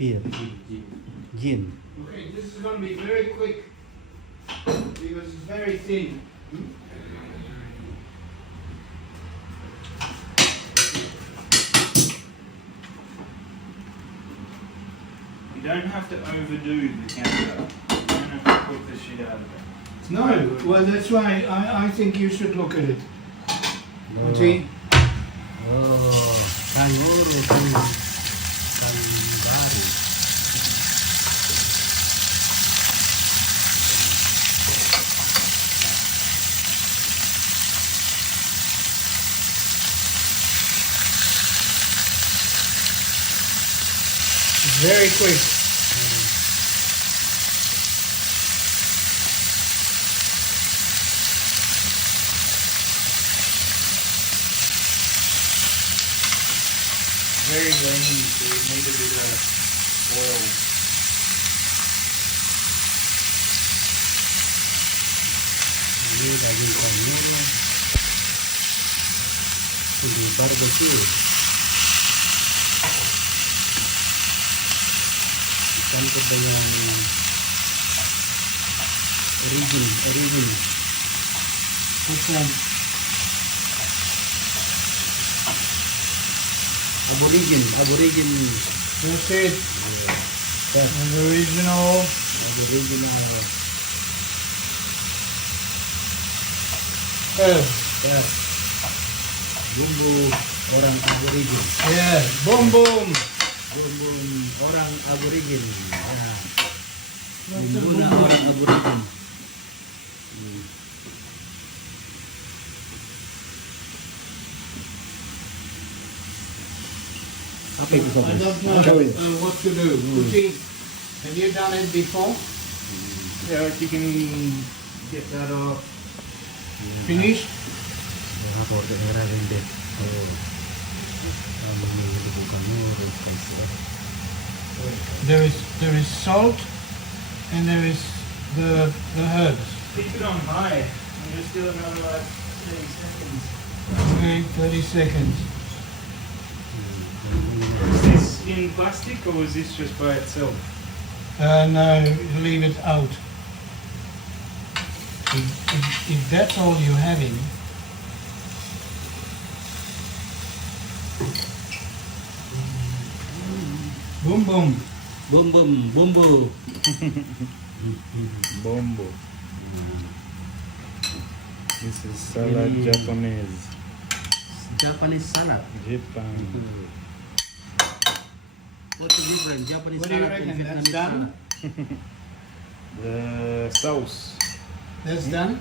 Vampire. Jin. Okay, this is going to be very quick because it's very thin. You don't have to overdo the counter. You don't have to cook the shit out of it. No, well that's why I think you should look at it. See? Oh, Kanguru, Kanguru. Very quick. Very lean, so you need a bit of oil. Ini daging kanguru. Ini barbecue. Campur dengan origin. What's that? Aborigin. That's it. Yeah. And the original. Aboriginal. Yeah. Bumbu orang aborigin. Yeah, boom boom. Bumbu orang aborigin. Ya. What's the Bumbu boom orang boom? aborigin. Apa itu I sobat? don't know what to do. Putting, have you done it before? Yeah, like you can get that off. Finished? Apa daerah rendet? Oh, ini bukan murus There is salt and there is the herbs. Keep it on high. And just do another like 30 seconds. Okay, 30 seconds. Is this in plastic or is this just by itself? No, leave it out. If that's all you're having, boom boom. Bumbu. Bombo. This is salad Japanese. Japanese salad. Japan. What's the difference? Japanese What do you salad and reckon? That's Vietnamese done? salad. The sauce. That's done.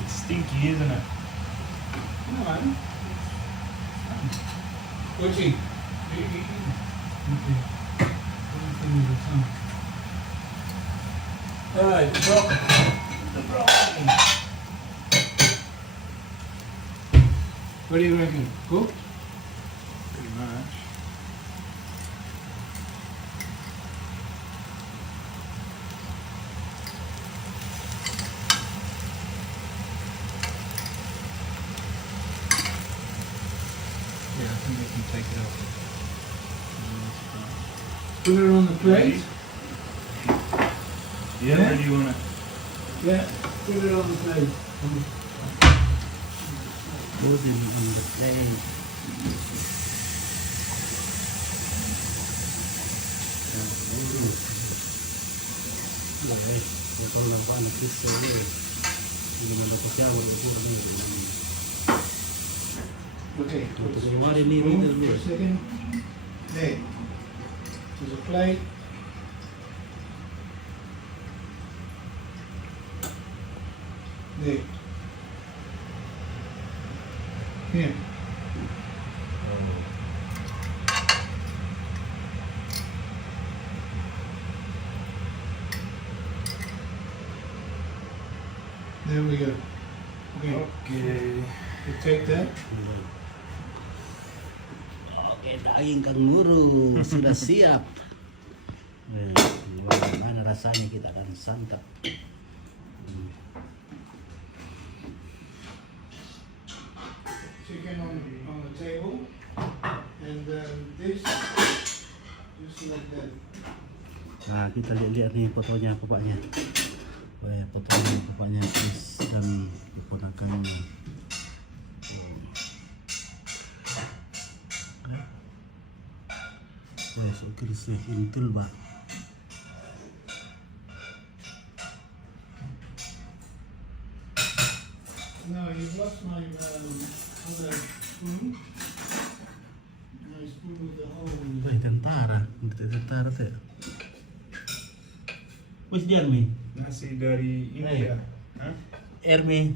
It's stinky, isn't it? No, I'm. Gucci. Alright, the broccoli. What do you reckon? Cooked? Pretty much. Yeah, I think we can take it off. Put it on the plate. Yeah, Yeah. or do you want to? Yeah, put it on the plate. Put it on the plate. Kalau nampak anak Kris ini, dengan dapat siapa kurang ini. Okay. Untuk kemarin ini Boom, dulu. for a second. There. There's a plate. There. Here. There we go. Okay. Okay. You take that. Oke, daging kanguru sudah siap. Gimana rasanya kita akan santap. Chicken on the table, and this just like that. Nah, kita lihat nih fotonya bapaknya. Wah, fotonya bapaknya Kris dan keponakannya. Wah, so Kris intul ba. No, you've lost my other spoon. My spoon with the hole. Wah, tentara tuh. Wis dia mi. Nasi dari India. Huh? Ermi.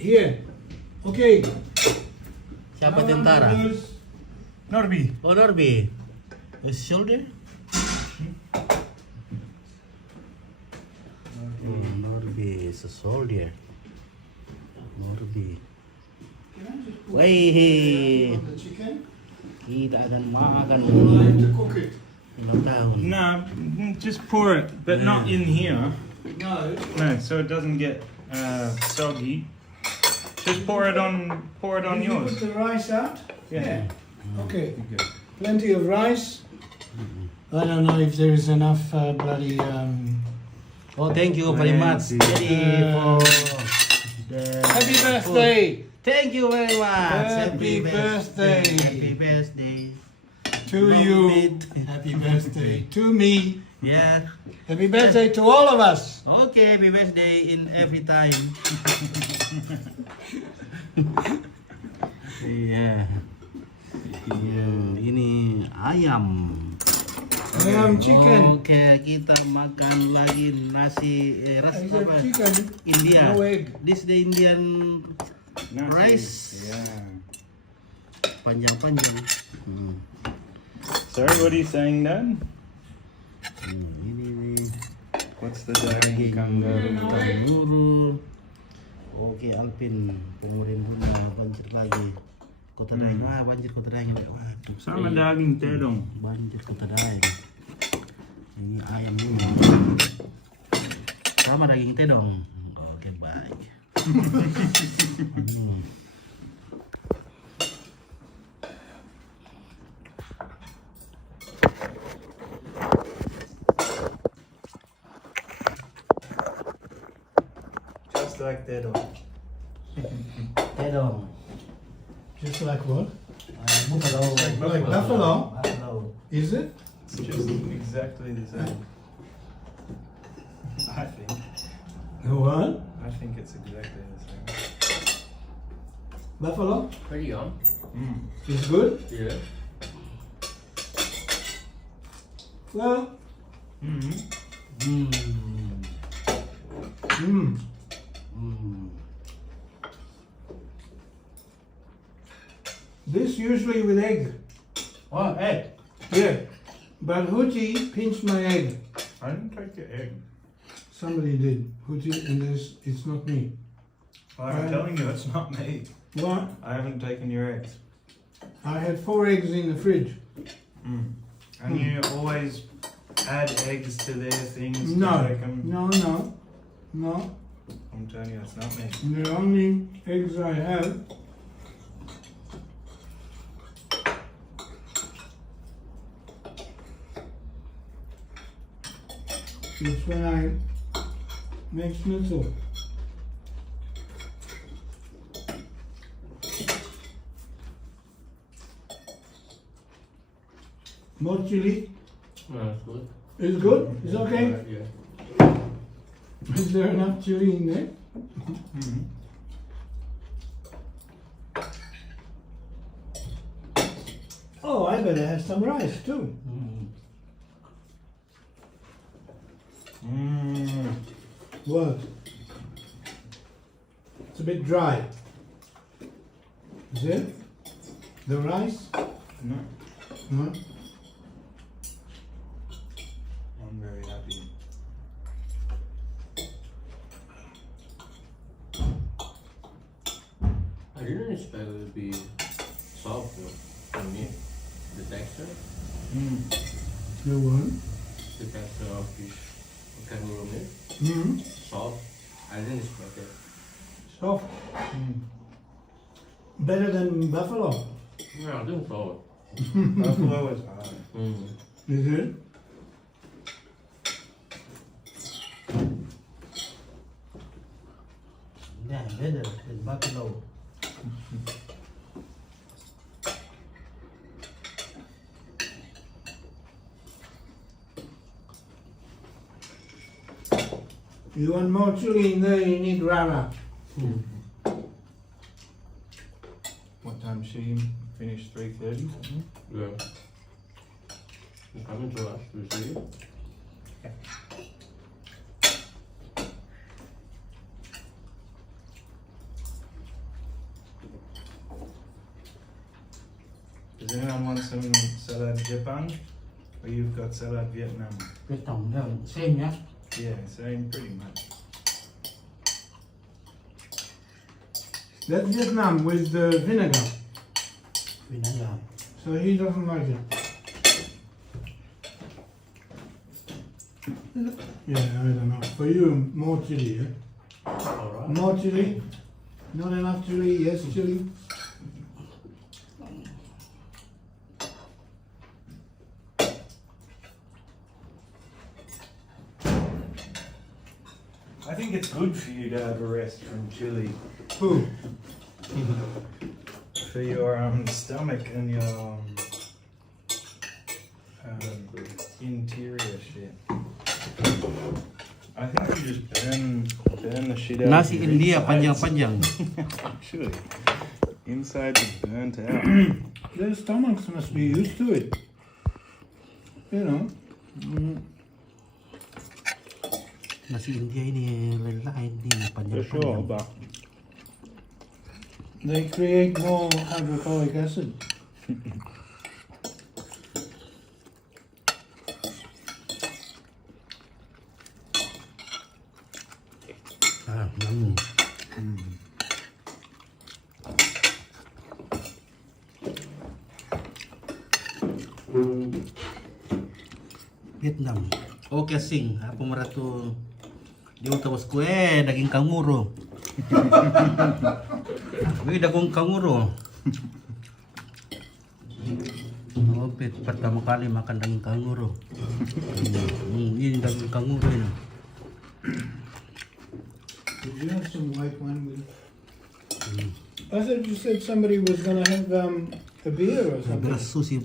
Here. Okay. Siapa Now tentara? Norby. Oh, Norby. Wis shoulder. Norby, is a soldier. Norby. Can I just put Wih, on the chicken? kita akan makan Or do I have to cook it? ulang tahun. No, just pour it, but not in here. No. No, so it doesn't get soggy. Just pour it on Did you yours. put the rice out? Yeah. Okay. Good. Plenty of rice. I don't know if there is enough bloody. Oh, thank you very much, Daddy, for the Happy food. birthday! Thank you very much. Happy birthday. Happy birthday. To you. Ompit. Happy birthday to me. Yeah. Happy birthday to all of us. Okay, happy birthday in every time. Iya. Iya, ini ayam. Ayam chicken. Oke, kita makan lagi nasi ras Is that apa? chicken? India. No egg. This the Indian Nasi. rice. Yeah. Panjang-panjang. Sorry, what are you saying, Dad? Ini nih What's the daging kanguru. kanguru? Kanguru. Oke, Alvin, pengeluarin bunga banjir lagi. Kota Daeng, banjir Kota Daeng. Waduh, Sama daging tedong. banjir Kota Daeng. Ini ayam dulu. Sama daging tedong. Oke, baik. Just like tedong. Tedong. Just like what? Buffalo. Like buffalo? Buffalo. Is it? It's just exactly the same. I think. What? I think it's exactly the same. Buffalo? Pretty young. Is good? Yeah. Well, Mm-hmm. This usually with egg. Oh, egg. Yeah. But Hootie pinched my egg. I didn't take your egg. Somebody did. Hootie, and it's not me. I'm telling you, it's not me. What? I haven't taken your eggs. I had 4 eggs in the fridge. And you always add eggs to their things to No. make them. No. I'm telling you, it's not me. The only eggs I have is when I make schnitzel. More chili. No, that's good. Is good? Is okay? Yeah. Is there enough chili in there? Oh, I better have some rice too. What? It's a bit dry. Is it? The rice? No, No? I'm very happy. I didn't expect it to be soft for me. The texture. You want? The texture of fish. Kanguru meat. Mm-hmm. Soft. I didn't expect it. Soft. Better than buffalo. Yeah, I think so. Buffalo is hard. Is it? Yeah, better than buffalo. You want more chili in there, you need rara. What time she finished? 3:30. Yeah. You coming to us to see it? Does anyone want some salad Japan? Or you've got salad Vietnam? Vietnam, yeah, same, yeah. Yeah, same pretty much. That's Vietnam with the vinegar. Vinegar. So he doesn't like it. Yeah, I don't know. For you, more chili, yeah? Alright. More chili? Not enough chili? Yes, chili? I think it's good for you to have a rest from chili. Who? For your stomach and your interior shit. I think you just burn the shit out. Nasi of your India insides. panjang-panjang. Actually, insides are burnt out. Their stomachs must be used to it. You know. Nasi India ini lain ni For panjang-panjang. sure, but They create more hydrochloric acid. Vietnam. Oke sing, apa meratu dia utawas kue daging kanguru. Wih daging kanguru. Ompit pertama kali makan daging kanguru. Ini daging kanguru ini. Did you have some white wine with it? I thought you said somebody was going to have a beer or something. Beras sushi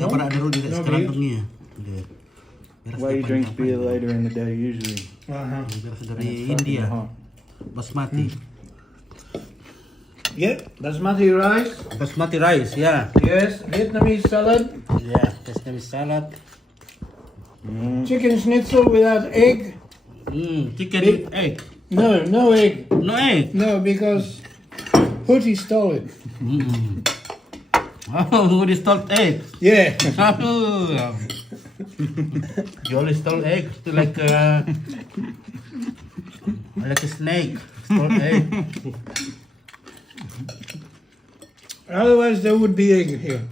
apa ada dulu di No sekarang beer? dunia. why you drink beer later in the day usually? Uh-huh. Beras When dari it's fucking India, hot. basmati. Yeah, basmati rice. Basmati rice, ya. Yes, Vietnamese salad. Ya, Vietnamese salad. Chicken schnitzel without egg. Chicken Big- egg. No, no egg. No egg. No, because Hootie stole it. Oh, who stole egg? Yeah. You always stole egg, like a snake. Stole egg. Otherwise, there would be egg here.